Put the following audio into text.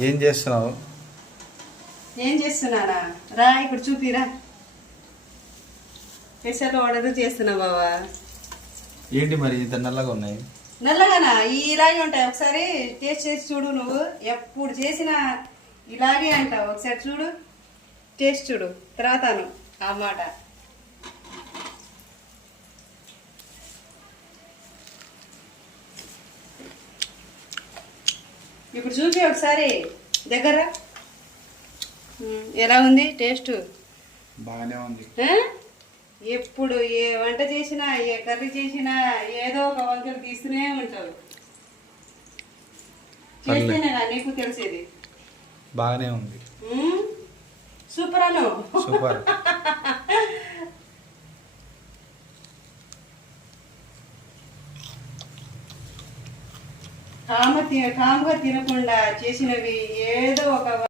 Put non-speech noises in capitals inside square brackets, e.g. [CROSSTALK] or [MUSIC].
ఏం చేస్తున్నావు? ఏం చేస్తున్నానా? రా ఇక్కడ చూపిరా పెసర్లు వడలు చేస్తున్నా బావా ఏంటి మరి ఇంత నల్లగా ఉన్నాయి? నల్లగానా? ఇలాగే ఉంటాయి. ఒకసారి టేస్ట్ చేసి చూడు నువ్వు. ఎప్పుడు చేసినా ఇలాగే అంటావు. ఒకసారి చూడు. టేస్ట్ చూడు. తర్వాత ఆ మాట. ఇప్పుడు చూపి ఒకసారి. దగ్గర. ఎలా ఉంది? టేస్ట్? బాగానే ఉంది? ఎప్పుడు ఏ వంట చేసినా ఏ కర్రీ చేసినా ఏదో ఒక వంకలు తీస్తూనే ఉంటావు. చేస్తేనే నీకు తెలిసేది. బాగానే ఉంది? సూపర్ అను సూపర్. [LAUGHS] కామ తి- కాముగా తినకుండా చేసినవి ఏదో ఒక